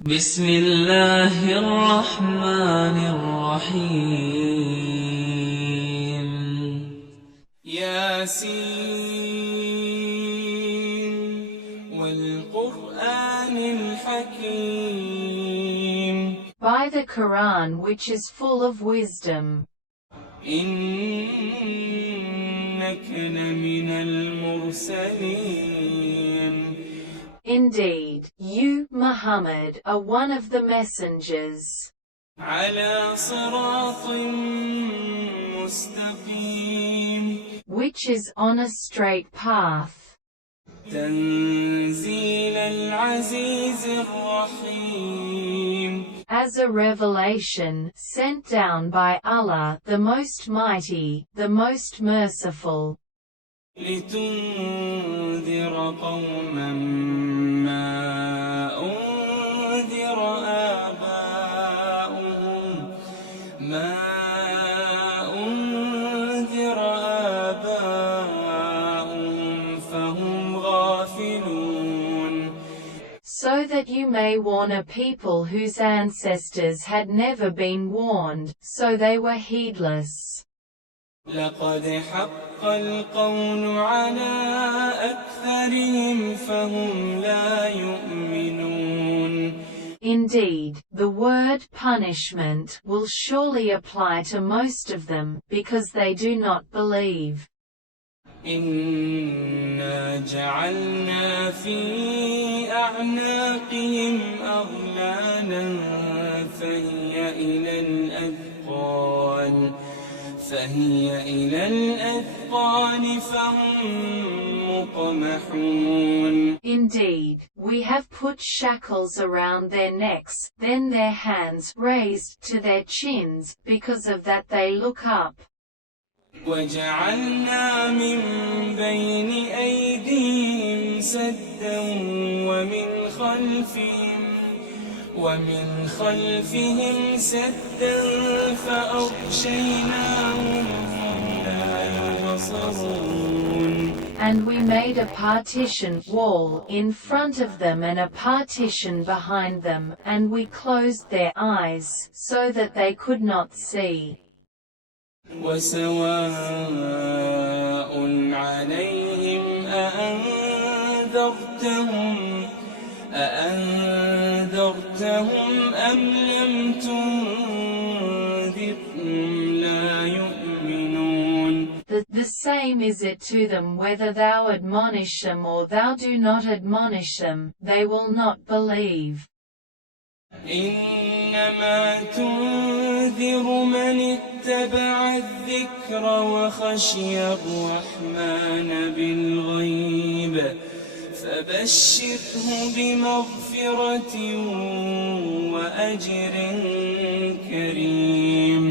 بسم الله الرحمن الرحيم ياسين والقرآن الحكيم. By the Quran, which is full of wisdom. إنك لمن المرسلين. Indeed, you, Muhammad, are one of the messengers. على صراط مستقيم. Which is on a straight path. تنزيل العزيز الرحيم. As a revelation sent down by Allah, the Most Mighty, the Most Merciful. لتنذر قوما ما أنذر آباؤهم فهم غافلون. So that you may warn a people whose ancestors had never been warned, so they were heedless. لقد حق القول على أكثرهم فهم لا يؤمنون. Indeed, the word punishment will surely apply to most of them, because they do not believe. إنا جعلنا في أعناقهم أغلالا فهي إلى الأذقان فهم مقمحون. Indeed, we have put shackles around their necks, then their hands raised to their chins, because of that they look up. وجعلنا من بين أيديهم سدا ومن خلفهم سدا فأغشيناهم لا يبصرون. And we made a partition wall in front of them and a partition behind them, and we closed their eyes, so that they could not see. وسواء عليهم أأنذرتهم أم لم تنذرهم لا يؤمنون. The same is it to them whether thou admonish them or thou do not admonish them, they will not believe. إنما تنذر من اتبع الذكر وخشي الرحمن بالغيب فبشره بمغفرة وأجر كريم.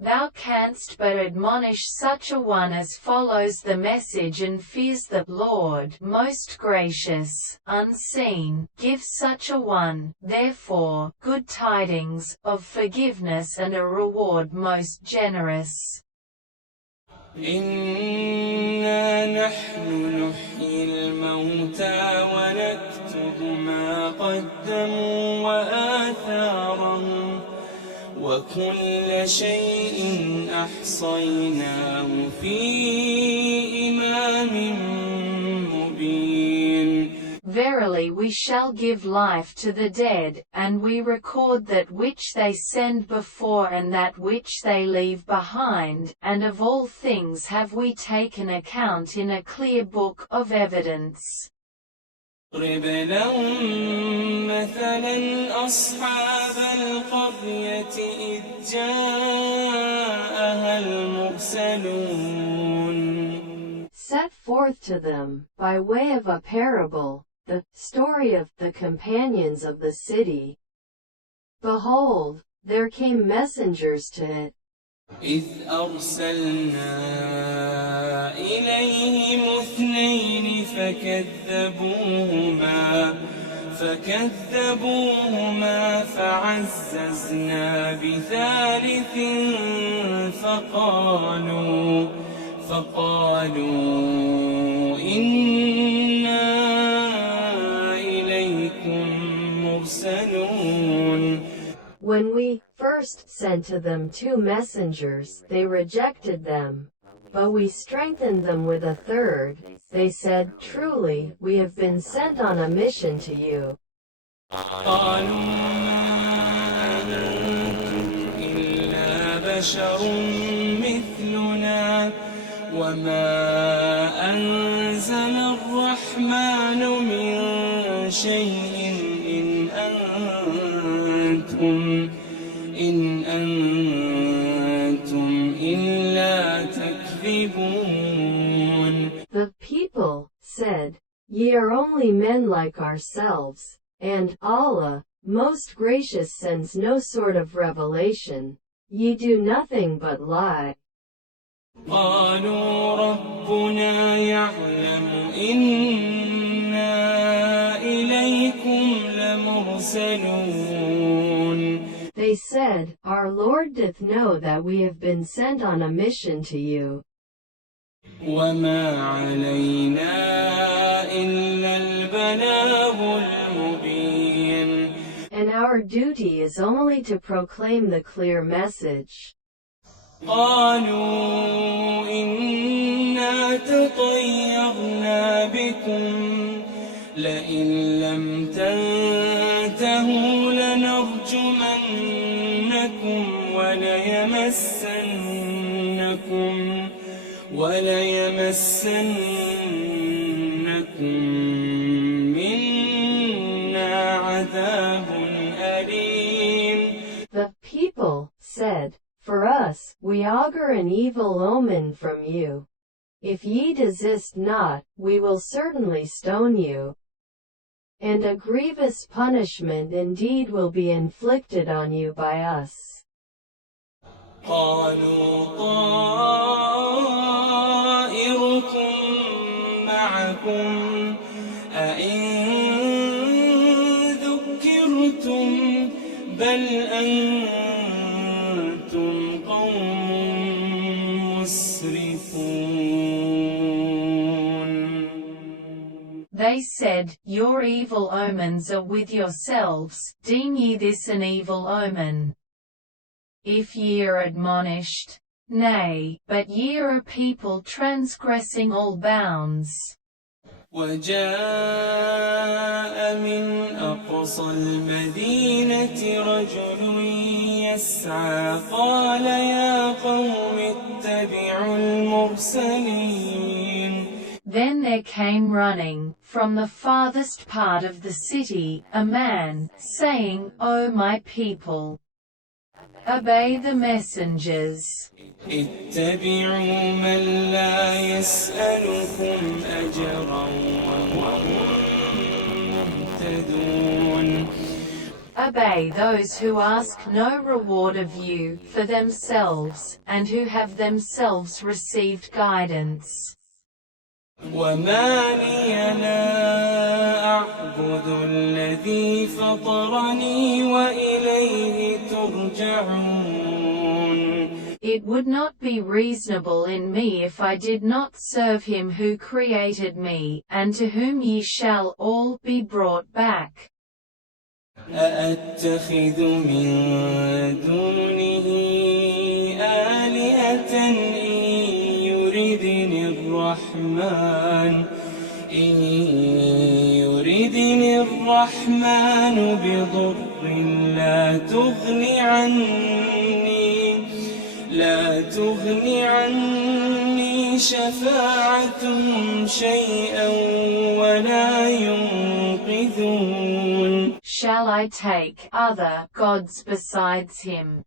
Thou canst but admonish such a one as follows the message and fears the Lord most gracious, unseen. Give such a one, therefore, good tidings of forgiveness and a reward most generous. إنا نحن نحيي الموتى ونكتب ما قدموا وآثارهم وكل شيء أحصيناه في إمام مبين. Verily we shall give life to the dead, and we record that which they send before and that which they leave behind, and of all things have we taken account in a clear book of evidence. اضرب لهم مثلا أصحاب القرية إذ جاءها المرسلون. Set forth to them, by way of a parable, the story of the companions of the city. Behold, there came messengers to it. إذ أرسلنا إليهم اثنين فكذبوهما فعززنا بثالث فقالوا إنا إليكم مرسلون. first sent to them 2 messengers, they rejected them. But we strengthened them with a third. They said, truly, we have been sent on a mission to you. قالوا ما أنتم إلا بشر مثلنا وما أنزل الرحمن من شيء إن أنتم إلا تكذبون. The people said, Ye are only men like ourselves, and Allah, most gracious, sends no sort of revelation. Ye do nothing but lie. قالوا ربنا يعلم إنا إليكم لمرسلون. They said, Our Lord doth know that we have been sent on a mission to you. وما علينا إلا البلاغ المبين. And our duty is only to proclaim the clear message. قالوا إنا تطيرنا بكم لئن لم تنتهوا لنرجمنكم وليمسنكم منا عذاب أليم. The people said, For us, we augur an evil omen from you. If ye desist not, we will certainly stone you. And a grievous punishment indeed will be inflicted on you by us. قالوا طائركم معكم أئن ذكرتم بل أنتم قوم مسرفون. They said, Your evil omens are with yourselves, deem ye this an evil omen? If ye are admonished, nay, but ye are a people transgressing all bounds. وجاء من أقصى المدينة رجل يسعى قال يا قوم اتبعوا المرسلين. Then there came running, from the farthest part of the city, a man, saying, O my people! Obey the messengers. اتبعوا من لا يسألكم أجرا وهم مهتدون. Obey those who ask no reward of you, for themselves, and who have themselves received guidance. وما لي لا أعبد الذي فطرني وإليه ترجعون. It would not be reasonable in me if I did not serve him who created me, and to whom ye shall all be brought back. أأتخذ من دونه آلهة إن يردني الرحمن بضر لا تغني عني شفاعتهم شيئا ولا ينقذون. Shall I take other gods besides him?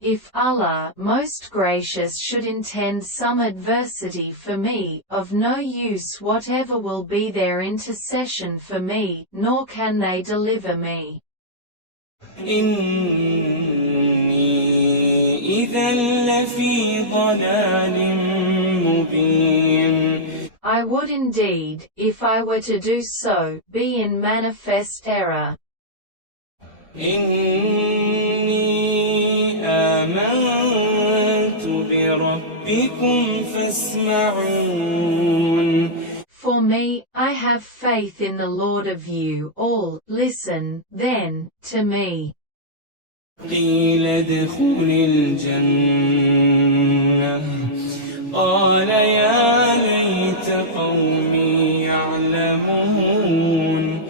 If Allah, most gracious, should intend some adversity for me, of no use whatever will be their intercession for me, nor can they deliver me. إني إذا لفي ضلال مبين. I would indeed, if I were to do so, be in manifest error. إني آمنت بربكم فاسمعون. For me, I have faith in the Lord of you all, listen, then, to me. قيل ادخل الجنة قال يا ليت قومي يعلمون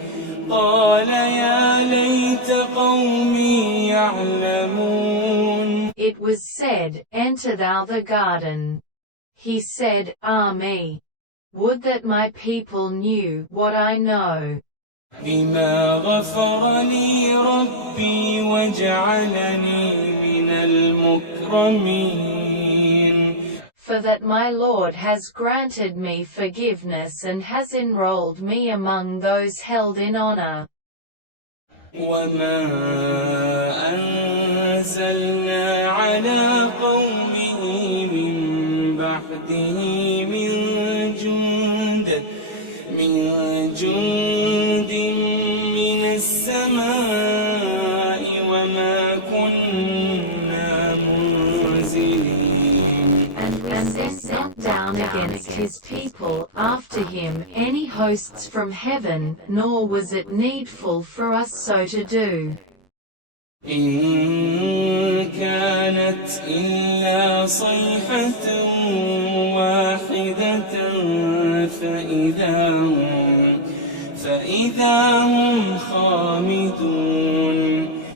قال يا ليت قومي يعلمون. It was said, enter thou the garden. He said, ah me! Would that my people knew what I know. بما غفر لي ربي وجعلني من المكرمين. For that my Lord has granted me forgiveness and has enrolled me among those held in honor. وما أنزلنا على قومه من بعده من جند من السماء وما كنا منزلين. And we sent not down against his people after him any hosts from heaven, nor was it needful for us so to do. إن كانت إلا صيحة واحدة فإذا هم خامدون.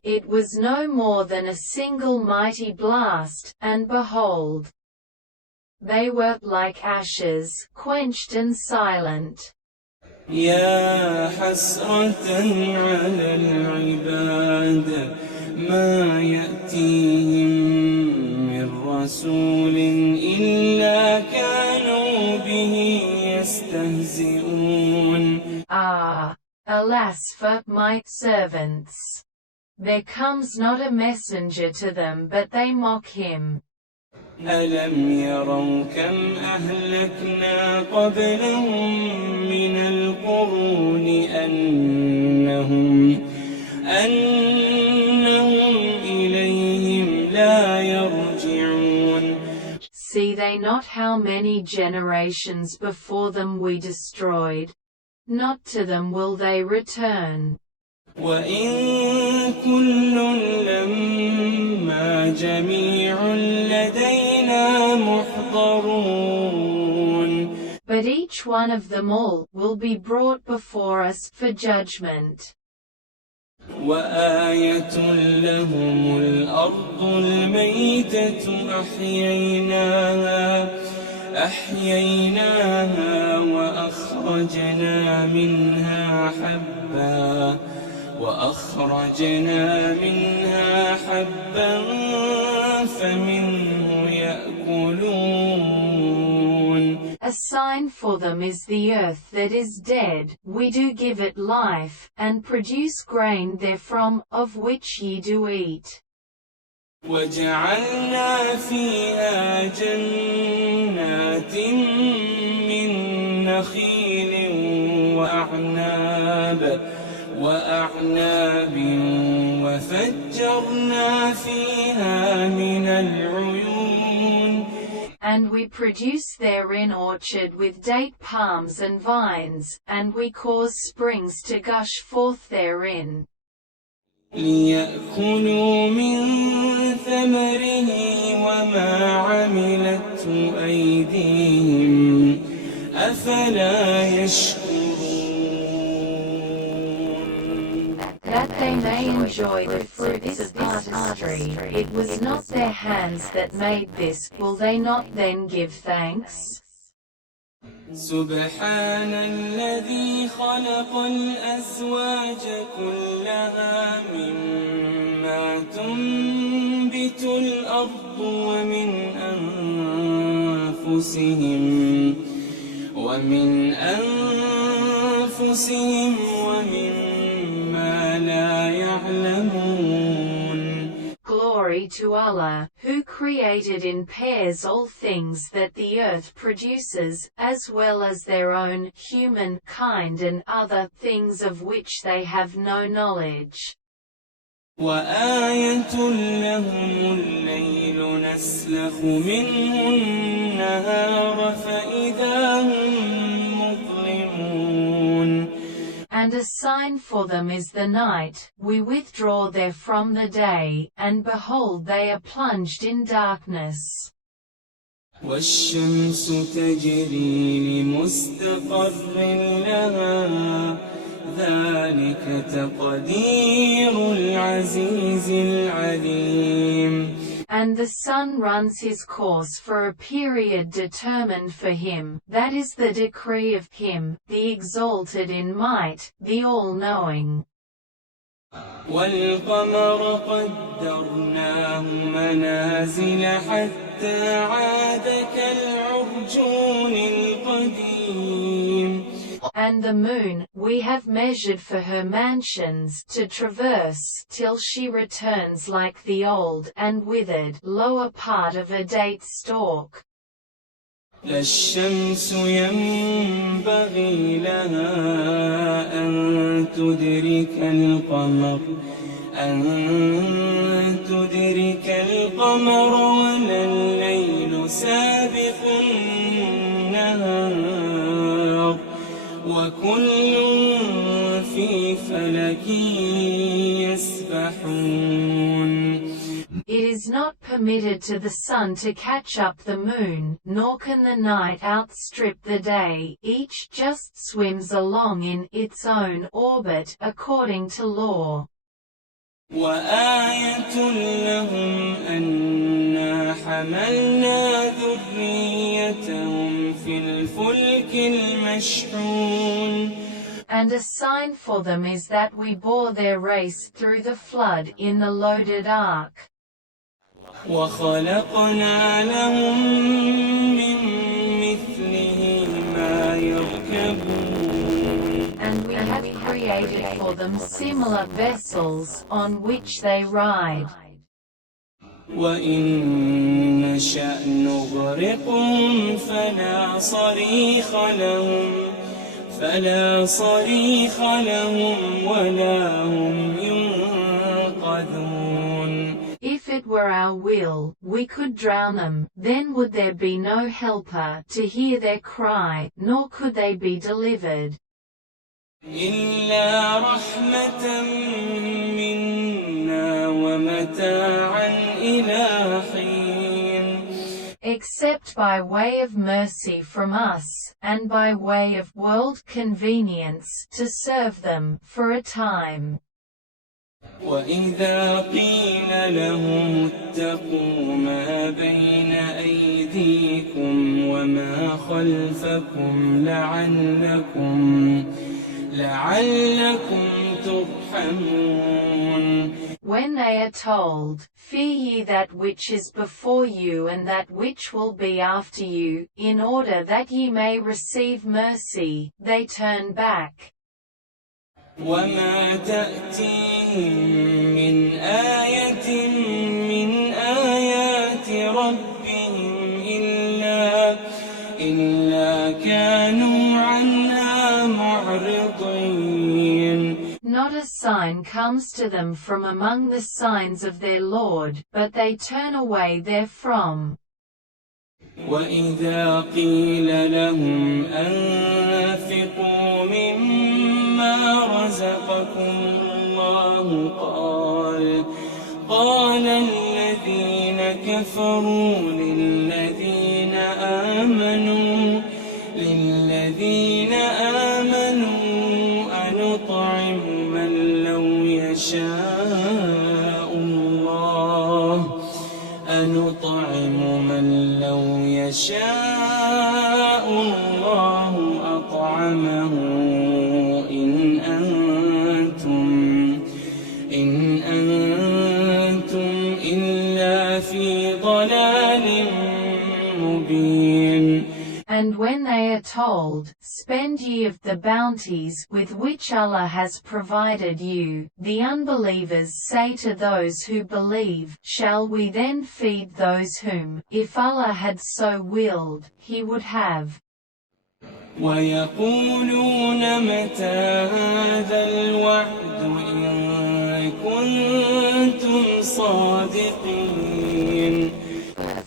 It was no more than a single mighty blast, and behold, they were like ashes, quenched and silent. يا حسرة على العباد ما يأتيهم من رسول إلا كانوا به يستهزئون. Ah, alas for my servants! There comes not a messenger to them but they mock him. ألم يروا كم أهلكنا قبلهم من القرون أنهم إليهم لا يرجعون. See they not how many generations before them we destroyed? Not to them will they return. وإن كل لما جميع لدينا محضرون. But each one of them all will be brought before us for judgment. وآية لهم الأرض الميتة أحييناها وأخرجنا منها حبا فمنه يأكلون. A sign for them is the earth that is dead, we do give it life, and produce grain therefrom, of which ye do eat. وجعلنا فيها جنات من نخيل وأعناب وفجرنا فيها من العيون. And we produce therein orchard with date palms and vines, and we cause springs to gush forth therein. ليأكلوا من ثمره وما عملته أيديهم أفلا يشكرون. That they may enjoy the fruits of this artistry, it was not their hands that made this, will they not then give thanks? سبحان الذي خلق الأزواج كلها مما تنبت الأرض ومن أنفسهم ومما لا يعلمون. Glory to Allah, who created in pairs all things that the earth produces, as well as their own human kind and other things of which they have no knowledge. وآية لهم الليل نسلخ منه النهار فإذا هم مظلمون. And a sign for them is the night, we withdraw therefrom the day, and behold they are plunged in darkness. والشمس تجري لمستقر لها ذلك تقدير العزيز العليم. And the sun runs his course for a period determined for him, that is the decree of him, the exalted in might, the all-knowing. والقمر قدرناه منازل حتى عاد كالعرجون القديم. And the moon, we have measured for her mansions to traverse till she returns like the old and withered lower part of a date stalk. لا الشمس ينبغي لها أن تدرك القمر ولا الليل سابق النهار وكل في فلك يسبحون. It is not permitted to the sun to catch up the moon, nor can the night outstrip the day, each just swims along in its own orbit according to law. وآية لهم أنا حملنا ذريتهم في الفلك المشحون. And a sign for them is that we bore their race through the flood in the loaded ark. وخلقنا لهم من مثله ما يركبون. And we have created for them similar vessels, on which they ride. وإن نشأ نغرقهم فلا صريخ لهم ولا هم ينقذون. If it were our will, we could drown them, then would there be no helper to hear their cry, nor could they be delivered. إلا رحمة منا ومتاعا إلى حين. Except by way of mercy from us, and by way of world convenience to serve them for a time. وإذا قيل لهم اتقوا ما بين أيديكم وما خلفكم لعلكم ترحمون. When they are told, fear ye that which is before you and that which will be after you, in order that ye may receive mercy, they turn back. وما تأتيهم من آية من آيات ربهم إلا كانوا عنها معرضين. Not a sign comes to them from among the signs of their Lord, but they turn away therefrom. وإذا قيل لهم أنفقوا مما رزقكم الله قال الذين كفروا للذين آمنوا أنطعم من لو يشاء الله أطعمه إن أنتم إلا في ضلال مبين. And when they are told, spend ye of the bounties with which Allah has provided you, the unbelievers say to those who believe, shall we then feed those whom, if Allah had so willed, He would have? ويقولون متى هذا الوعد إن كنتم صادقين.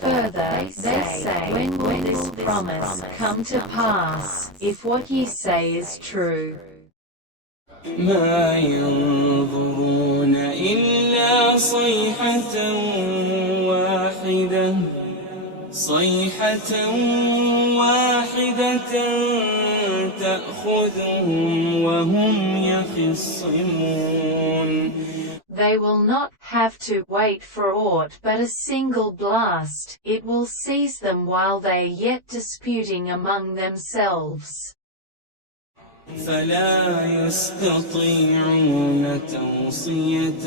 Further, they say, when will this promise come to pass, if what ye say is true? ما ينظرون إلا صيحة واحدة تأخذهم وهم يخصمون. They will not have to wait for aught but a single blast. It will seize them while they are yet disputing among themselves. فلا يستطيعون توصية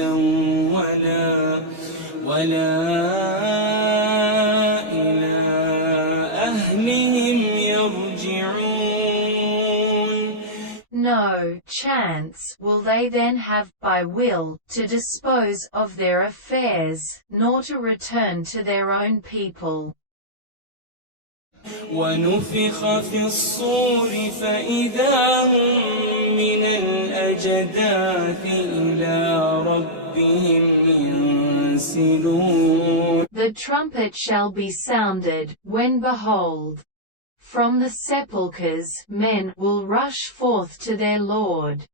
ولا إلى أهلهم يرجعون. No chance will they then have, by will, to dispose of their affairs, nor to return to their own people. ونفخ في الصور فإذا هم من الأجداث إلى ربهم ينسلون. The trumpet shall be sounded, when behold, from the sepulchres men will rush forth to their Lord.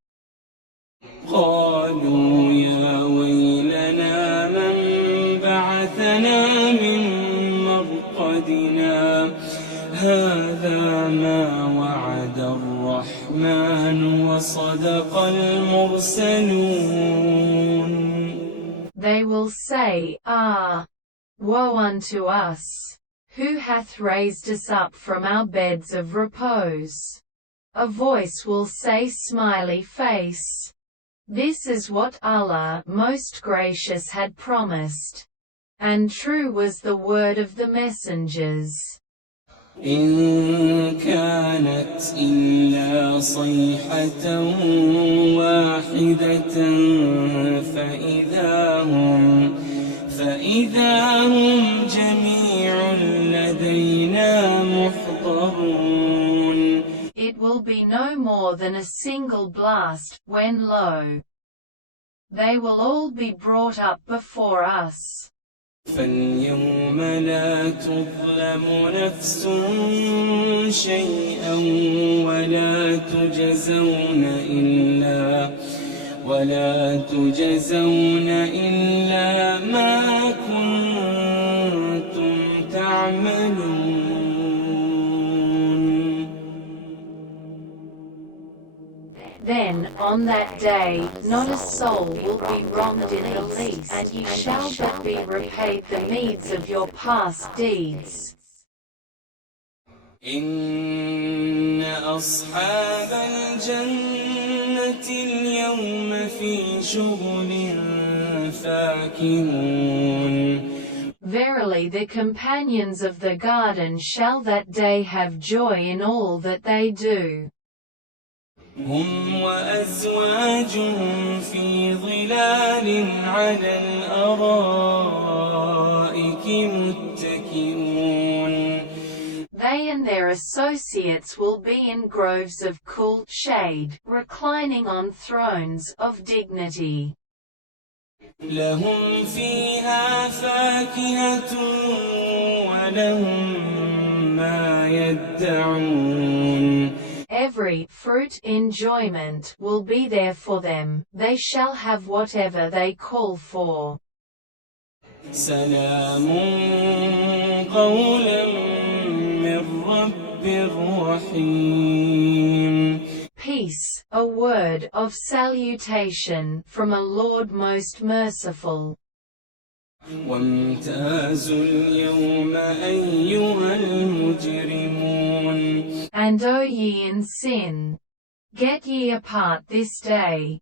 قالوا يا ويلنا من بعثنا من مرقدنا هذا ما وعد الرحمن وصدق المرسلون. They will say, Ah! Woe unto us! Who hath raised us up from our beds of repose? A voice will say, Smiley face. This is what Allah Most Gracious had promised. And true was the word of the messengers. إن كانت إلا صيحة واحدة فإذا هم جميع لدينا محضرون. It will be no more than a single blast, when lo! They will all be brought up before us. فاليوم لا تظلم نفس شيئا ولا تجزون إلا ما كنتم تعملون. Then, on that day, not a soul will be wronged in the least, and ye shall but be repaid the meeds of your past deeds. إن أصحاب الجنة اليوم في شغل فاكهون. Verily the companions of the garden shall that day have joy in all that they do. هم وأزواجهم في ظلال على الأرائك متكئون. They and their associates will be in groves of cool shade, reclining on thrones of dignity. لهم فيها فاكهة ولهم ما يدعون. Every fruit enjoyment will be there for them, they shall have whatever they call for. سلام قولا من رب رحيم. Peace, a word of salutation from a Lord most merciful. وامتازوا اليوم أيها المجرمون. And O ye in sin, get ye apart this day.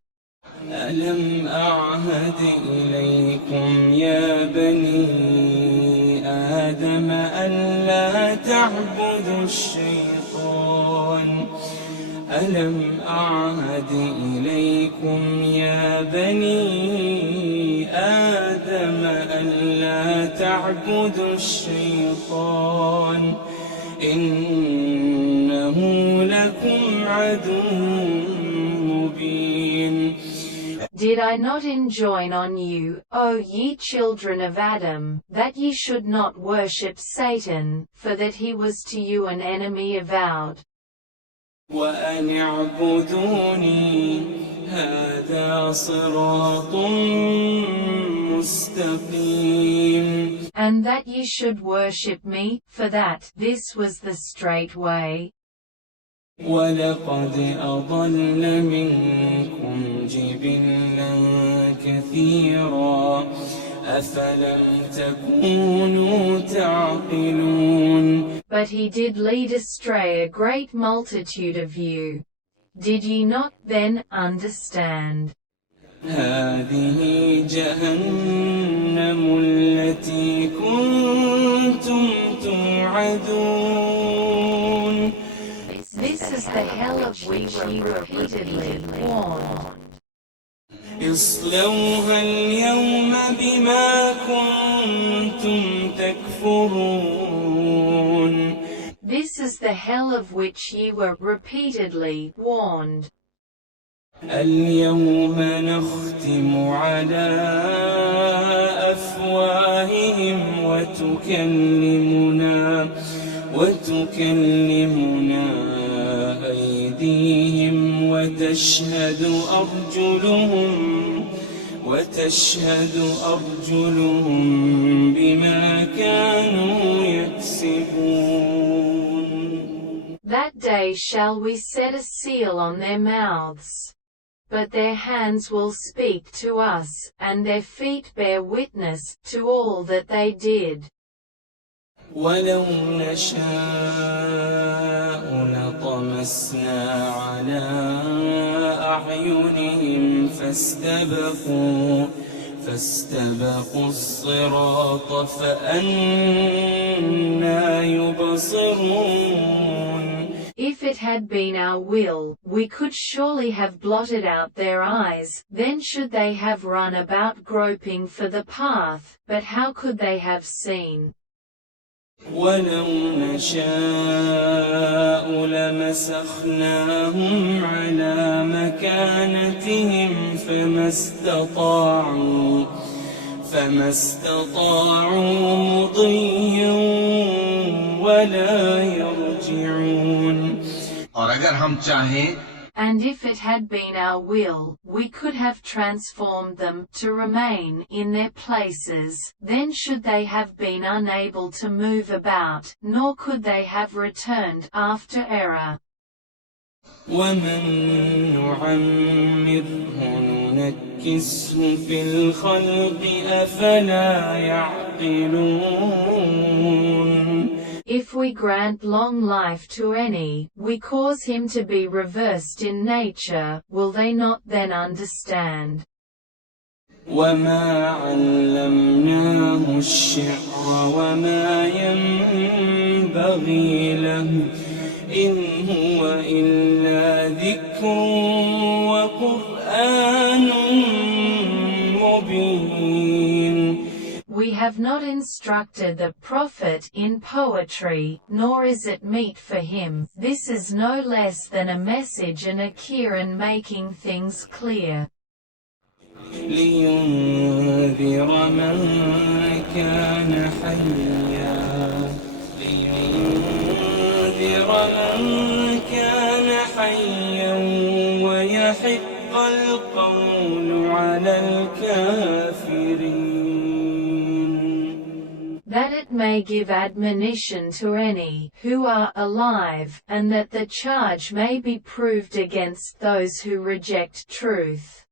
ألم أعهد إليكم يا بني آدم ألا تعبدوا الشيطان. ألم أعهد إليكم يا بني آدم ألا تعبدوا الشيطان إنه لكم عدو مبين. Did I not enjoin on you, O ye children of Adam, that ye should not worship Satan, for that he was to you an enemy avowed? وأن اعبدوني هذا صراط مستقيم. And that ye should worship me, for that this was the straight way. ولقد أضل منكم جبلا كثيرا أفلم تكونوا تعقلون. But he did lead astray a great multitude of you. Did ye not then understand? هذه جهنم التي كنتم توعدون. This is the hell of which ye repeatedly warned. اصلوها اليوم بما كنتم تكفرون. This is the hell of which ye were repeatedly warned. اليوم نختم على أفواههم وتكلمنا أيديهم وتشهد أرجلهم بما كانوا يكسبون. That day shall we set a seal on their mouths. But their hands will speak to us, and their feet bear witness to all that they did. ولو نشاء لطمسنا على أعينهم فاستبقوا الصراط فأنى يبصرون. If it had been our will, we could surely have blotted out their eyes, then should they have run about groping for the path, but how could they have seen? ولو نشاء لمسخناهم على مكانتهم فما استطاعوا مضيا ولا يرجعون. और अगर हम चाहें And if it had been our will, we could have transformed them to remain in their places, then should they have been unable to move about, nor could they have returned after error. ومن نعمره ننكسه في الخلق أفلا يعقلون. If we grant long life to any, we cause him to be reversed in nature, will they not then understand? وما علمناه الشعر وما ينبغي له إن هو إلا ذكر وقرآن مبين. We have not instructed the prophet in poetry, nor is it meet for him. This is no less than a message and a Quran making things clear. لينذر من كان حيا ويحق القول على الكافرين. That it may give admonition to any who are alive, and that the charge may be proved against those who reject truth.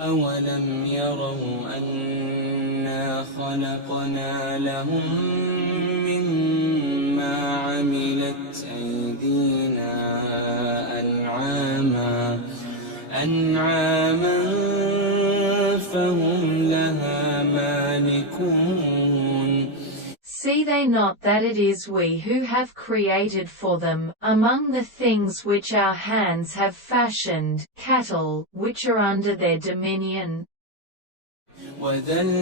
أولم يروا أنا خلقنا لهم مما عملت أيدينا أنعاما فهم لها مالكون. See they not that it is we who have created for them, among the things which our hands have fashioned, cattle, which are under their dominion? وَذَلَّلْنَاهَا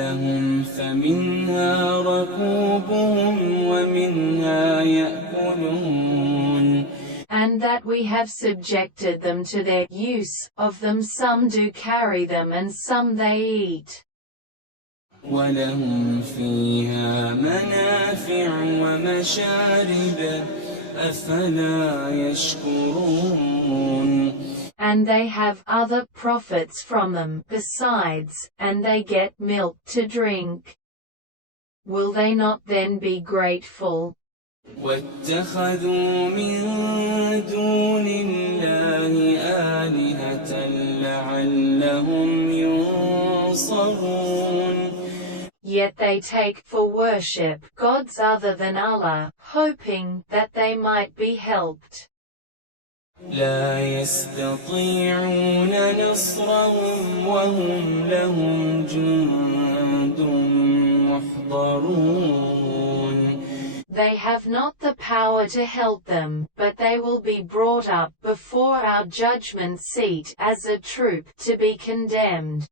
لَهُمْ فَمِنْهَا رَكُوبُهُمْ وَمِنْهَا يَأْكُلُونَ. And that we have subjected them to their use, of them some do carry them and some they eat. وَلَهُمْ فِيهَا مَنَافِعُ وَمَشَارِبُ أفلا يشكرون. And they have other prophets from them besides, and they get milk to drink. Will they not then be grateful? واتخذوا من دون الله آلهة لعلهم ينصرون. Yet they take for worship gods other than Allah, hoping that they might be helped. لا يستطيعون نصرهم وهم لهم جند محضرون. They have not the power to help them, but they will be brought up before our judgment seat as a troop to be condemned.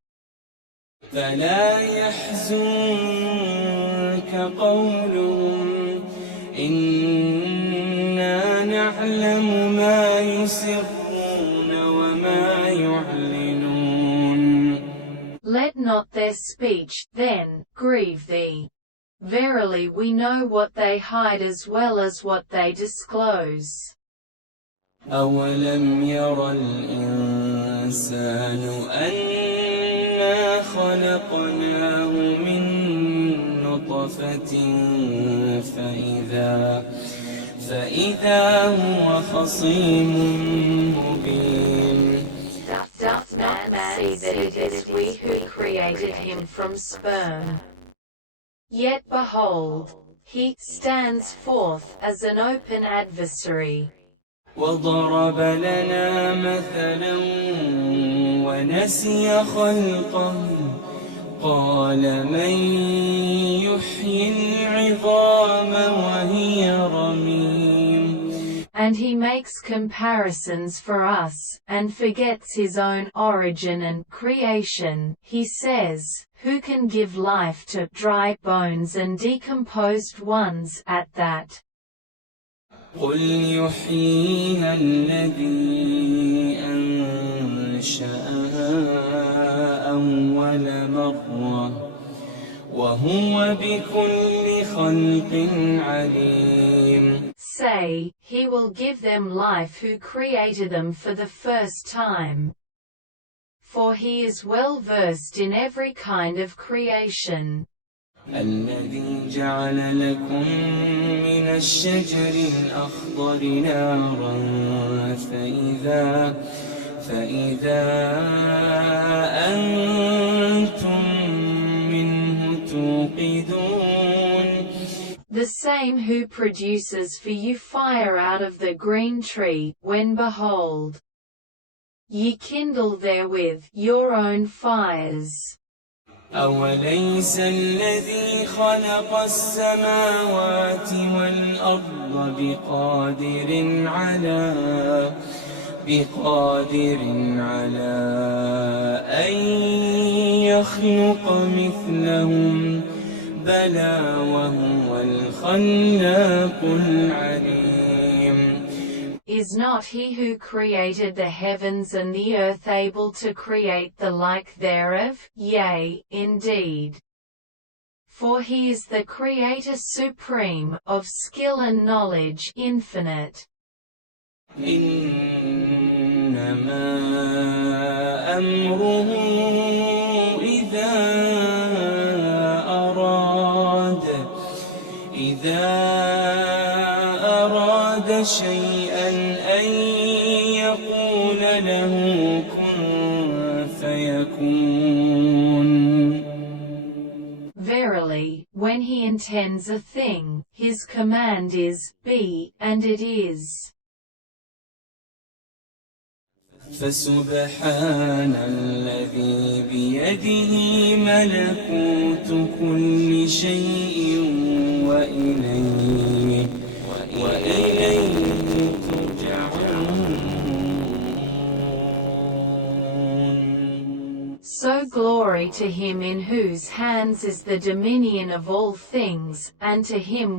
فلا يحزنك قولهم إنا نعلم ما يسرون وما يعلنون. Let not their speech, then, grieve thee. Verily we know what they hide as well as what they disclose. أولم ير الإنسان أنا خلقناه من نطفة فإذا هو خصيم مبين. Doth not man see that it is we who created him from sperm? Yet behold, he stands forth as an open adversary. وضرب لنا مثلا ونسي خلقه قال من يحيي العظام وهي رميم. And he makes comparisons for us, and forgets his own origin and creation. He says, who can give life to dry bones and decomposed ones at that? قل يحييها الذي أنشأها أول مرة وهو بكل خلق عليم. Say, he will give them life who created them for the first time. For he is well versed in every kind of creation. الذي جعل لكم من الشجر الأخضر نارا فإذا أنتم منه توقدون. The same who produces for you fire out of the green tree, when behold, ye kindle therewith your own fires. أوليس الذي خلق السماوات والأرض بقادر على أن يخلق مثلهم بلى وهو الخلاق العليم. Is not he who created the heavens and the earth able to create the like thereof? Yea, indeed. For he is the Creator supreme, of skill and knowledge infinite. إنما أمره إذا أراد شيئا أن يقول له كن فيكون. Verily, when he intends a thing, his command is, be, and it is. فسبحان الذي بيده ملكوت كل شيء وإليه ترجعون. So glory to him in whose hands is the dominion of all things, and to him